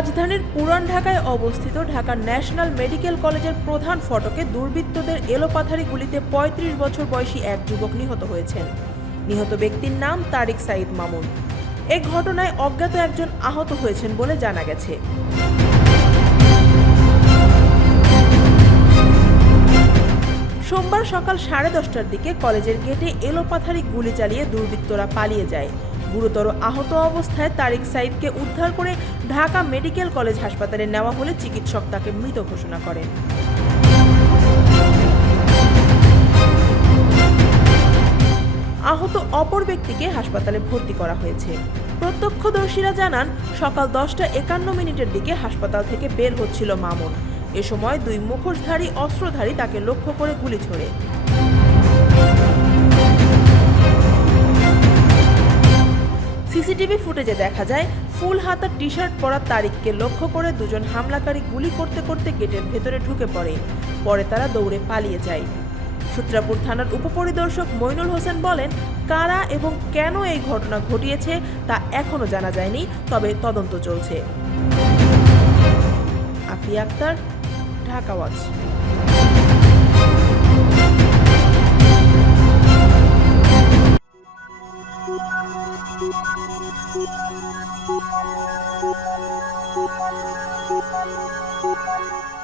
রাজধানীর পুরান ঢাকায় অবস্থিত ঢাকা ন্যাশনাল মেডিকেল কলেজের প্রধান ফটকে দুর্বৃত্তদের এলোপাথারি গুলিতে ৩৫ বছর বয়সী এক যুবক নিহত হয়েছেন। নিহত ব্যক্তির নাম তারিক সাইদ মামুন। এ ঘটনায় অজ্ঞাত একজন আহত হয়েছেন বলে জানা গেছে। সোমবার সকাল সাড়ে দশটার দিকে কলেজের গেটে এলোপাথারি গুলি চালিয়ে দুর্বৃত্তরা পালিয়ে যায়। গুরুতর আহত অবস্থায় তারিক সাইদকে উদ্ধার করে ঢাকা মেডিকেল কলেজ হাসপাতালে নেওয়া হলে চিকিৎসক তাকে মৃত ঘোষণা করেন। আহত অপর ব্যক্তিকে হাসপাতালে ভর্তি করা হয়েছে। প্রত্যক্ষদর্শীরা জানান, সকাল দশটা একান্ন মিনিটের দিকে হাসপাতাল থেকে বের হচ্ছিল মামুন। এ সময় দুই মুখোশধারী, অস্ত্রধারী তাকে লক্ষ্য করে গুলি ছোড়ে। সিসিটিভি ফুটেজে দেখা যায়, ফুল হাতা টি শার্ট পরা তারিককে লক্ষ্য করে দুজন হামলাকারী গুলি করতে করতে গেটের ভেতরে ঢুকে পড়ে। পরে তারা দৌড়ে পালিয়ে যায়। সূত্রাপুর থানার উপপরিদর্শক মইনুল হোসেন বলেন, কারা এবং কেন এই ঘটনা ঘটিয়েছে তা এখনও জানা যায়নি, তবে তদন্ত চলছে। Afia Akter, Dhaka Thank you.